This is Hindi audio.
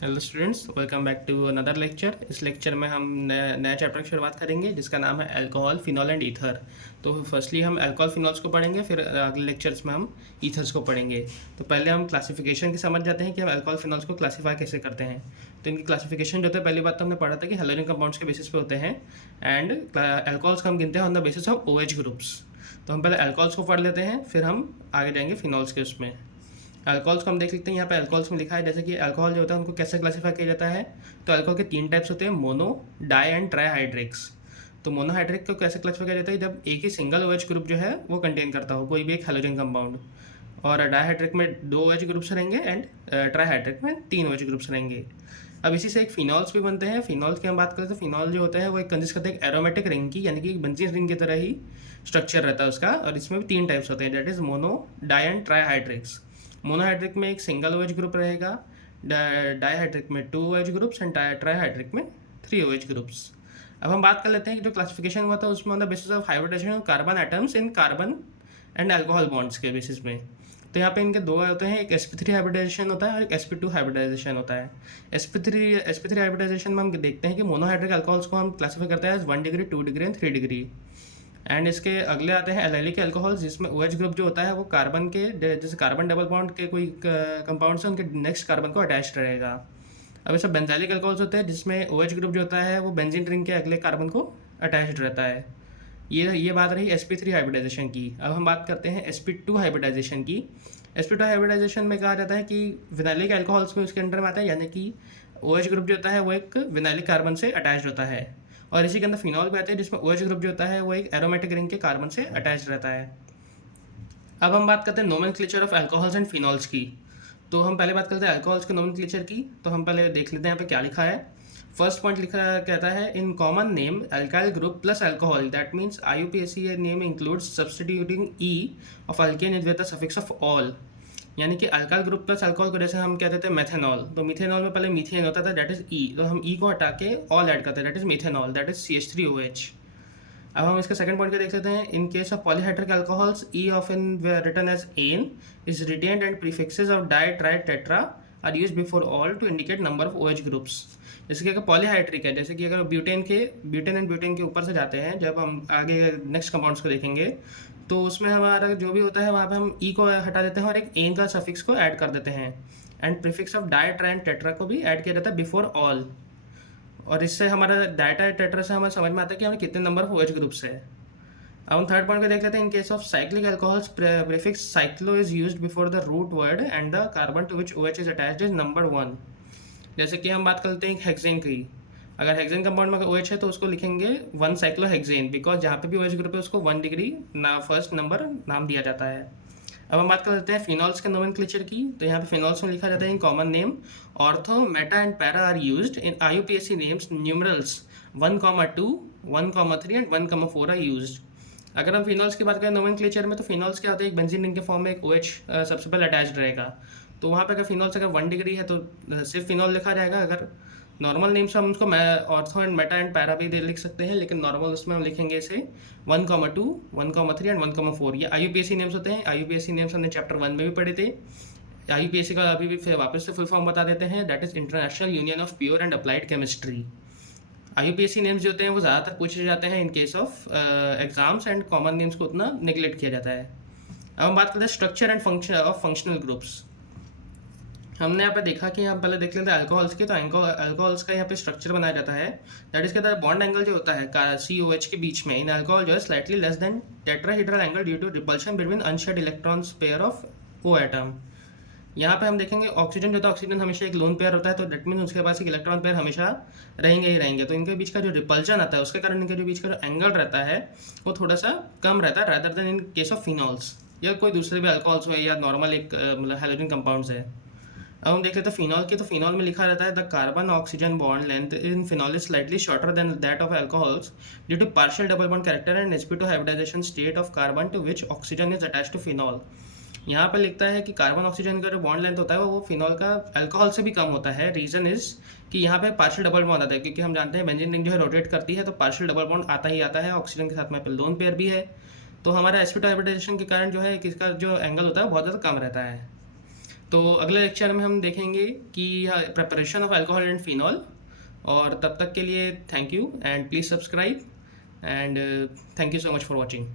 Hello students, welcome back to another lecture. इस लेक्चर में हम नया चैप्टर की शुरुआत करेंगे जिसका नाम है अल्कोहल, फिनॉल एंड ईथर। तो फर्स्टली हम अल्कोहल फिनॉल्स को पढ़ेंगे, फिर अगले लेक्चर्स में हम ईथर्स को पढ़ेंगे। तो पहले हम क्लासिफिकेशन की समझ जाते हैं कि हम अल्कोहल फिनॉल्स को क्लासीफाई कैसे करते हैं। तो इनकी क्लासिफिकेशन जो होता है, पहली बात तो हमने पढ़ा था कि हेलोजन कंपाउंड्स के बेसिस पे होते हैं एंड अल्कोहल्स को हम गिनते हैं on the basis of OH groups. तो हम पहले अल्कोहल्स को पढ़ लेते हैं, फिर हम आगे जाएंगे फिनॉल्स के उसमें। अल्कोहल्स को हम देख लेते हैं। यहाँ पे अल्कोहल्स में लिखा है जैसे कि अल्कोहल जो होता है उनको कैसे क्लासीफाई किया जाता है। तो अल्कोहल के 3 टाइप्स होते हैं, मोनो, डाई एंड ट्राईहाइड्रिक्स। तो मोनोहाइड्रिक को कैसे क्लासीफाई किया जाता है, जब एक ही सिंगल OH ग्रुप जो है वो कंटेन करता हो कोई भी एक हेलोजन कंपाउंड। और डाईहाइड्रिक में 2 OH ग्रुप्स रहेंगे एंड ट्राईहाइड्रिक में 3 OH ग्रुप्स रहेंगे। अब इसी से एक फिनॉल्स भी बनते हैं। फिनॉल्स की हम बात करें तो फिनॉल जो होता है वो एक कंसिस्ट करता है एक एरोमेटिक रिंग की, यानी कि एक बेंजीन रिंग की तरह ही स्ट्रक्चर रहता है उसका। और इसमें भी 3 टाइप्स होते हैं, that is mono, di and trihydrics. Monohydric में एक सिंगल OH ग्रुप रहेगा, डाईहाइड्रिक में 2 OH ग्रुप्स एंड ट्राईहाइड्रिक में 3 OH ग्रुप्स। अब हम बात कर लेते हैं कि जो क्लासिफिकेशन हुआ था उसमें on the basis of hybridization of carbon atoms in carbon and alcohol bonds के बेसिस में। तो यहाँ पे इनके 2 होते हैं, एक sp3 हाइब्रिडाइजेशन होता है और एक sp2 हाइब्रिडाइजेशन होता है। sp3 हाइब्रिडाइजेशन में हम देखते हैं कि मोनोहाइड्रिक अल्कोहल्स को हम क्लासीफाई करते हैं 1 degree, 2 degree and 3 degree. And इसके अगले आते हैं एल्काइलिक अल्कोहल्स, जिसमें OH ग्रुप जो होता है वो कार्बन के जैसे कार्बन डबल बॉन्ड के कोई कंपाउंड से उनके नेक्स्ट कार्बन को अटैच रहेगा। अब ये सब बेंजाइलिक अल्कोहल्स होते हैं जिसमें OH ग्रुप जो होता है वो बेंजीन रिंग के अगले कार्बन को अटैच्ड रहता है। ये बात रही sp3 हाइब्रिडाइजेशन की। अब हम बात करते हैं sp2 हाइब्रिडाइजेशन की। sp2 हाइब्रिडाइजेशन में कहा जाता है कि विनाइलिक अल्कोहल्स में उसके अंडर में आता है, यानी कि OH ग्रुप जो होता है वो एक विनाइलिक कार्बन से अटैच होता है। और इसी के अंदर फिनॉल भी आते हैं जिसमें OH ग्रुप जो होता है वो एक एरोमेटिक रिंग के कार्बन से अटैच रहता है। अब हम बात करते हैं nomenclature of alcohols and phenols की। तो हम पहले बात करते हैं अल्कोहल्स के नोमेनक्लेचर की। तो हम पहले देख लेते हैं यहाँ पे क्या लिखा है। फर्स्ट पॉइंट लिखा कहता है in common name alkyl group plus alcohol, that means IUPAC name includes substituting E of alkane with the suffix of all. यानी कि अल्काइल ग्रुप प्लस अल्कोहल को जैसे हम कहते थे मेथेनॉल, तो मिथेनॉल में पहले मीथेन होता था दैट इज ई, तो हम ई को हटा के ऑल ऐड करते हैं that is methanol, that is CH3OH। अब हम इसका सेकंड पॉइंट को देख सकते हैं। In case of polyhydric alcohols e often written as n is retained and prefixes of di tri tetra are used before ol to indicate number of OH groups. जैसे कि अगर पॉलीहाइड्रिक है, जैसे कि अगर ब्यूटेन एंड ब्यूटेन के ऊपर से जाते हैं, जब हम आगे नेक्स्ट कंपाउंड्स को देखेंगे तो उसमें हमारा जो भी होता है वहाँ पे हम ई को हटा देते हैं और एक एन का सफिक्स को ऐड कर देते हैं। And prefix of di try and tetra को भी ऐड किया जाता है बिफोर ऑल। और इससे हमारा डाटा टेट्रा से हमें समझ में आता है कि हमें कितने नंबर ऑफ OH ग्रुप्स है। अब हम थर्ड पॉइंट को देख लेते हैं। In case of cyclic alcohols prefix cyclo is used before the root word and the carbon to which OH is attached is number 1। जैसे कि हम बात करते हैं हेक्सेन की। अगर हेक्सेन कंपाउंड में अगर OH है तो उसको लिखेंगे 1 साइक्लोहेक्सेन, बिकॉज जहाँ पे भी OH ग्रुप है उसको 1 डिग्री ना फर्स्ट नंबर नाम दिया जाता है। अब हम बात कर लेते हैं फिनॉल्स के नोमेनक्लेचर की। तो यहाँ पे फिनॉल्स में लिखा जाता है in common name ortho, meta and para are used in IUPAC names numerals 1,2, 1,3 and 1,4 are used. अगर हम फिनॉल्स की बात करें नोमेनक्लेचर में, तो फिनॉल्स क्या होता है, एक बेंजीन रिंग के फॉर्म में एक OH सबसे पहले अटैच्ड रहेगा। तो वहाँ पे अगर फिनॉल्स अगर 1 डिग्री है तो सिर्फ फिनॉल लिखा जाएगा। अगर नॉर्मल नेम्स हम उसको ortho and Meta and para भी लिख सकते हैं, लेकिन नॉर्मल उसमें हम लिखेंगे इसे 1,2, 1,3 एंड 1,4। ये IUPAC नेम्स होते हैं। IUPAC नेम्स हमने चैप्टर 1 में भी पढ़े थे। IUPAC का अभी भी फिर वापस से फुल फॉर्म बता देते हैं, that is international union of pure and applied chemistry. IUPAC names जो होते हैं वो ज़्यादातर पूछे जाते हैं in case of exams, and common names को उतना निगलेक्ट किया जाता है। अब हम बात करते हैं structure and function of functional groups. हमने यहाँ पे देखा कि हम पहले देख लेते हैं अल्कोहल्स की। तो अल्कोहल्स का यहाँ पे स्ट्रक्चर बनाया जाता है, दैट इज कहता है बॉन्ड एंगल जो होता है COH के बीच में इन अल्कोहल जो है slightly less than tetrahedral angle due to repulsion between unshared electrons pair of O atom. यहाँ पे हम देखेंगे ऑक्सीजन जो होता है, ऑक्सीजन हमेशा एक लोन पेयर होता है, तो डेट मीन उसके पास एक इलेक्ट्रॉन पेयर हमेशा रहेंगे ही रहेंगे। तो इनके बीच का जो रिपल्शन आता है उसके कारण इनके जो बीच का जो एंगल रहता है वो थोड़ा सा कम रहता है rather then in case of phenols या कोई दूसरे भी अल्कोहल्स हो या नॉर्मल एक मतलब हेलोजन कंपाउंड्स है। अब हम देख लेते हैं फिनॉल की। तो फिनॉल में लिखा रहता है the carbon oxygen bond length in phenol is slightly shorter than that of alcohols due to partial double bond character and sp2 hybridization state of carbon to which oxygen is attached to phenol. यहाँ पर लिखता है कि कार्बन ऑक्सीजन का जो बॉन्ड लेंथ होता है वो फिनॉल का अल्कोहल से भी कम होता है। रीजन इज कि यहाँ पे पार्शियल डबल बॉन्ड आता है, क्योंकि हम जानते हैं बेंजीन रिंग जो है रोटेट करती है, तो पार्शियल डबल बॉन्ड आता ही आता है। ऑक्सीजन के साथ में लोन पेयर भी है, तो हमारा sp2 हाइब्रिडाइजेशन के कारण जो है इसका जो एंगल होता है बहुत ज़्यादा कम रहता है। तो अगले लेक्चर में हम देखेंगे कि preparation of alcohol and phenol. और तब तक के लिए thank you and please subscribe and thank you so much for watching.